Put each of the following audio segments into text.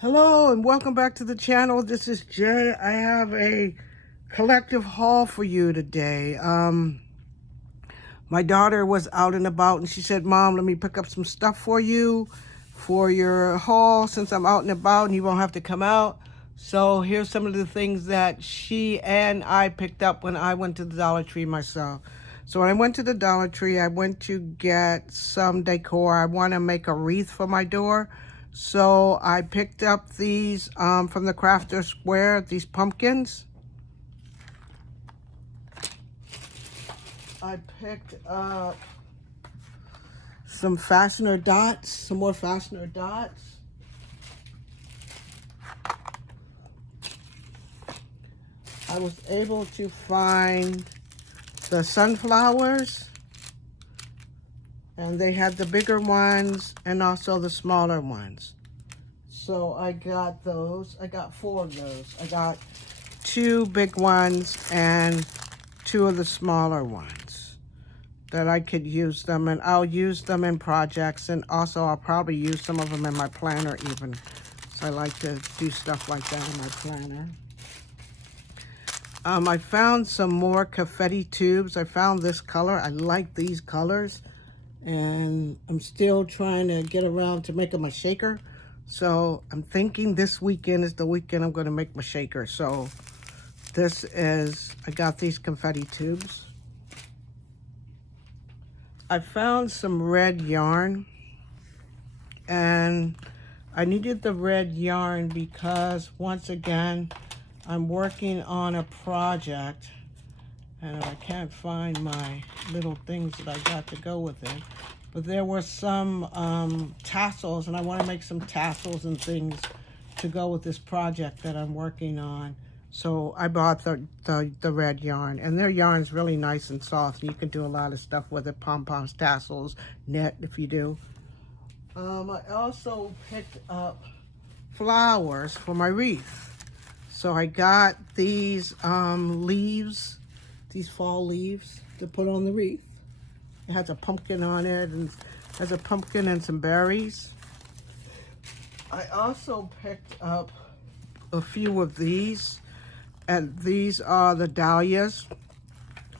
Hello and welcome back to the channel. This is Jay. I have a collective haul for you today. My daughter was out and about and she said, "Mom, let me pick up some stuff for you for your haul since I'm out and about and you won't have to come out." So here's some of the things that she and I picked up when I went to the Dollar Tree myself. So when I went to the Dollar Tree, I went to get some decor. I want to make a wreath for my door. So I picked up these from the Crafter Square, these pumpkins. I picked up some fastener dots, some more fastener dots. I was able to find the sunflowers, and they had the bigger ones and also the smaller ones. So I got those. I got 4 of those. I got 2 big ones and 2 of the smaller ones that I could use them, and I'll use them in projects, and also I'll probably use some of them in my planner even. So I like to do stuff like that in my planner. I found some more confetti tubes. I found this color. I like these colors, and I'm still trying to get around to making my shaker. So I'm thinking this weekend is the weekend I'm going to make my shaker. So this is, I got these confetti tubes. I found some red yarn, and I needed the red yarn because once again I'm working on a project and I can't find my little things that I got to go with it. But there were some tassels, and I want to make some tassels and things to go with this project that I'm working on. So I bought the red yarn, and their yarn's really nice and soft, and you can do a lot of stuff with it, pom-poms, tassels, net if you do. I also picked up flowers for my wreath. So I got these leaves, these fall leaves to put on the wreath. It has a pumpkin on it, and has a pumpkin and some berries. I also picked up a few of these, and these are the dahlias.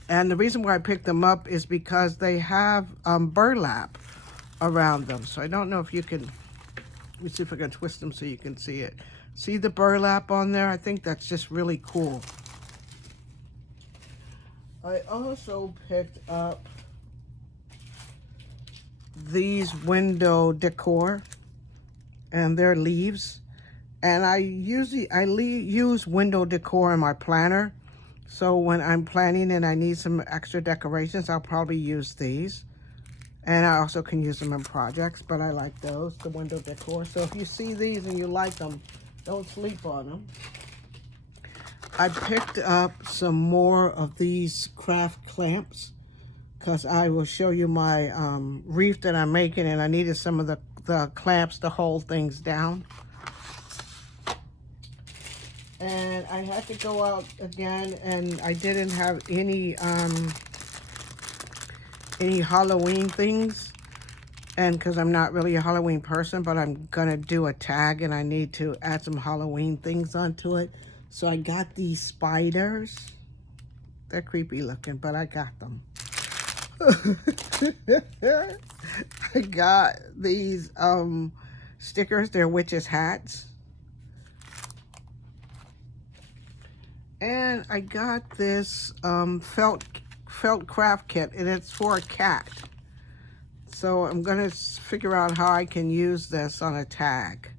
And the reason why I picked them up is because they have burlap around them. So I don't know if you can, let me see if I can twist them so you can see it. See the burlap on there? I think that's just really cool. I also picked up these window decor, and they're leaves. And I usually use window decor in my planner. So when I'm planning and I need some extra decorations, I'll probably use these. And I also can use them in projects, but I like those, the window decor. So if you see these and you like them, don't sleep on them. I picked up some more of these craft clamps because I will show you my wreath that I'm making, and I needed some of the clamps to hold things down. And I had to go out again, and I didn't have any Halloween things. And because I'm not really a Halloween person, but I'm gonna do a tag and I need to add some Halloween things onto it. So I got these spiders. They're creepy looking, but I got them. I got these stickers. They're witches' hats. And I got this felt craft kit, and it's for a cat. So I'm gonna figure out how I can use this on a tag.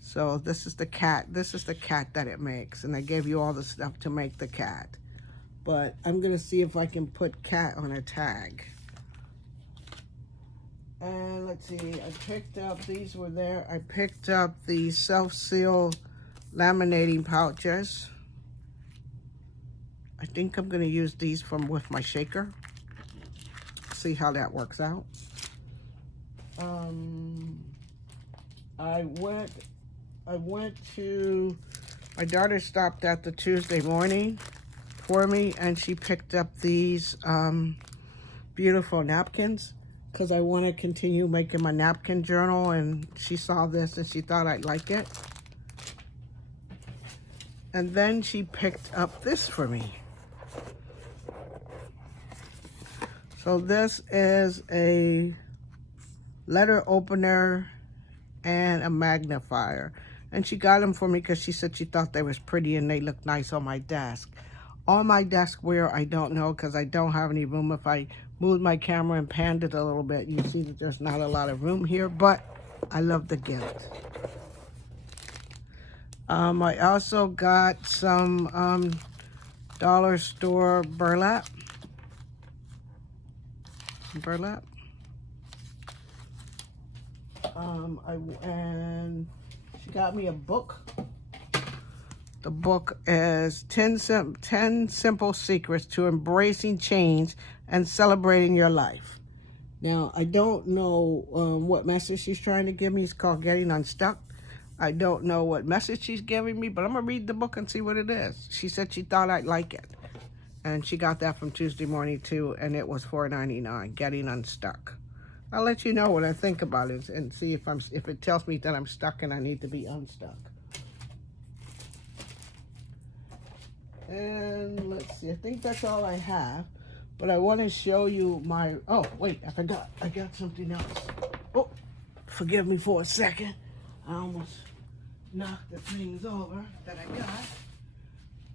So this is the cat. This is the cat that it makes, and I gave you all the stuff to make the cat. But I'm gonna see if I can put cat on a tag. And let's see, I picked up, these were there. I picked up the self-seal laminating pouches. I think I'm gonna use these with my shaker. See how that works out. I went to, my daughter stopped at the Tuesday morning for me, and she picked up these beautiful napkins because I want to continue making my napkin journal, and she saw this and she thought I'd like it. And then she picked up this for me. So this is a letter opener and a magnifier. And she got them for me because she said she thought they was pretty and they look nice on my desk. On my desk where, I don't know, because I don't have any room. If I moved my camera and panned it a little bit, you see that there's not a lot of room here, but I love the gift. I also got some dollar store burlap. And she got me a book. The book is 10 Simple Secrets to Embracing Change and Celebrating Your Life. Now, I don't know what message she's trying to give me. It's called Getting Unstuck. I don't know what message she's giving me, but I'm going to read the book and see what it is. She said she thought I'd like it. And she got that from Tuesday morning, too, and it was $4.99, Getting Unstuck. I'll let you know what I think about it and see if it tells me that I'm stuck and I need to be unstuck. And let's see, I think that's all I have. But I want to show you my, oh, wait, I forgot. I got something else. Oh, forgive me for a second. I almost knocked the things over that I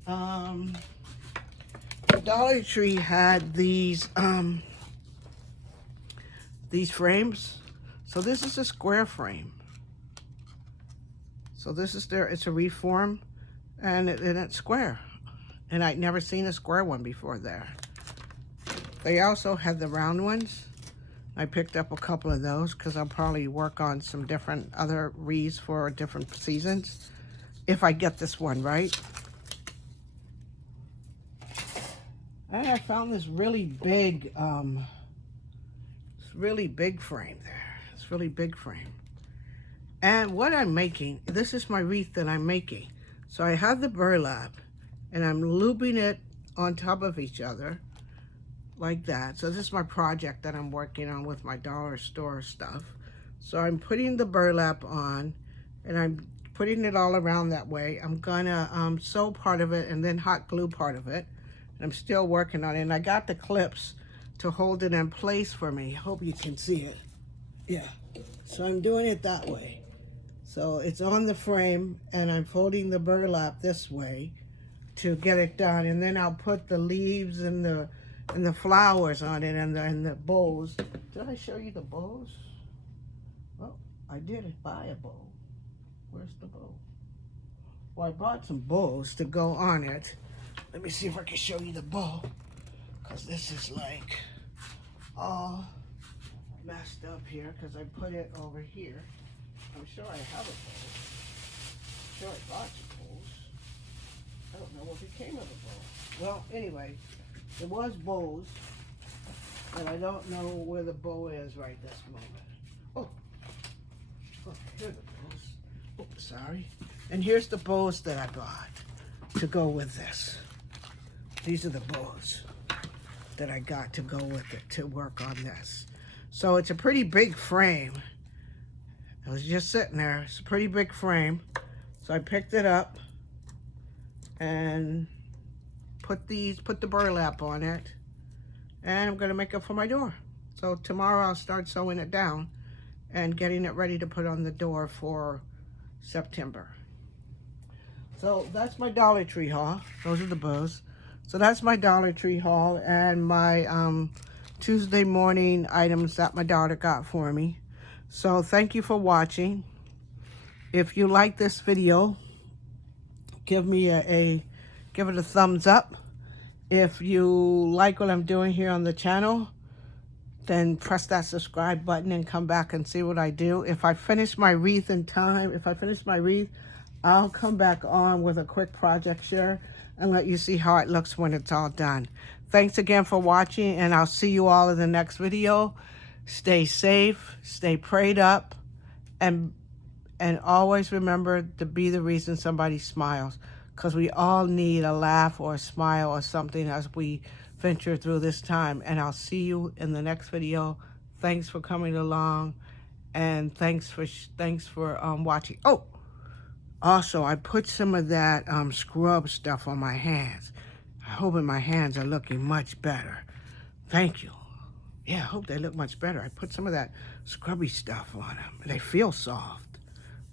got. The Dollar Tree had these frames. So this is a square frame. So this is it's a reform, and it's square. And I'd never seen a square one before there. They also had the round ones. I picked up a couple of those because I'll probably work on some different other wreaths for different seasons if I get this one right. And I found this really big frame there. It's really big frame. And what I'm making, this is my wreath that I'm making. So I have the burlap and I'm looping it on top of each other like that. So this is my project that I'm working on with my dollar store stuff. So I'm putting the burlap on and I'm putting it all around that way. I'm gonna sew part of it and then hot glue part of it. And I'm still working on it. And I got the clips to hold it in place for me. Hope you can see it. Yeah, so I'm doing it that way. So it's on the frame and I'm folding the burlap this way to get it done. And then I'll put the leaves and the flowers on it and the bows. Did I show you the bows? Well, I did buy a bow. Where's the bow? Well, I bought some bows to go on it. Let me see if I can show you the bow, because this is like all messed up here because I put it over here. I'm sure I have a bow. I'm sure I bought some bows. I don't know what became of the bow. Well, anyway, there was bows, and I don't know where the bow is right this moment. Oh, here are the bows. Oh, sorry. And here's the bows that I bought to go with this. These are the bows that I got to go with it to work on this. So it's a pretty big frame. I was just sitting there. It's a pretty big frame. So I picked it up and put the burlap on it. And I'm gonna make it for my door. So tomorrow I'll start sewing it down and getting it ready to put on the door for September. So that's my Dollar Tree haul. Those are the bows. So that's my Dollar Tree haul and my Tuesday morning items that my daughter got for me. So thank you for watching. If you like this video, give me give it a thumbs up. If you like what I'm doing here on the channel, then press that subscribe button and come back and see what I do. If I finish my wreath in time, I'll come back on with a quick project share and let you see how it looks when it's all done. Thanks again for watching, and I'll see you all in the next video. Stay safe, stay prayed up, and always remember to be the reason somebody smiles, because we all need a laugh or a smile or something as we venture through this time. And I'll see you in the next video. Thanks for coming along, and thanks for watching. Oh, Also, I put some of that scrub stuff on my hands. I hope my hands are looking much better. Thank you. Yeah, I hope they look much better. I put some of that scrubby stuff on them. They feel soft.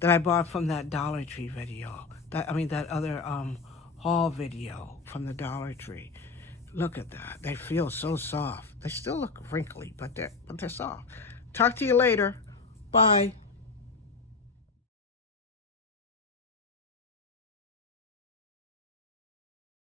That I bought from that Dollar Tree video. That other haul video from the Dollar Tree. Look at that. They feel so soft. They still look wrinkly, but they're soft. Talk to you later. Bye.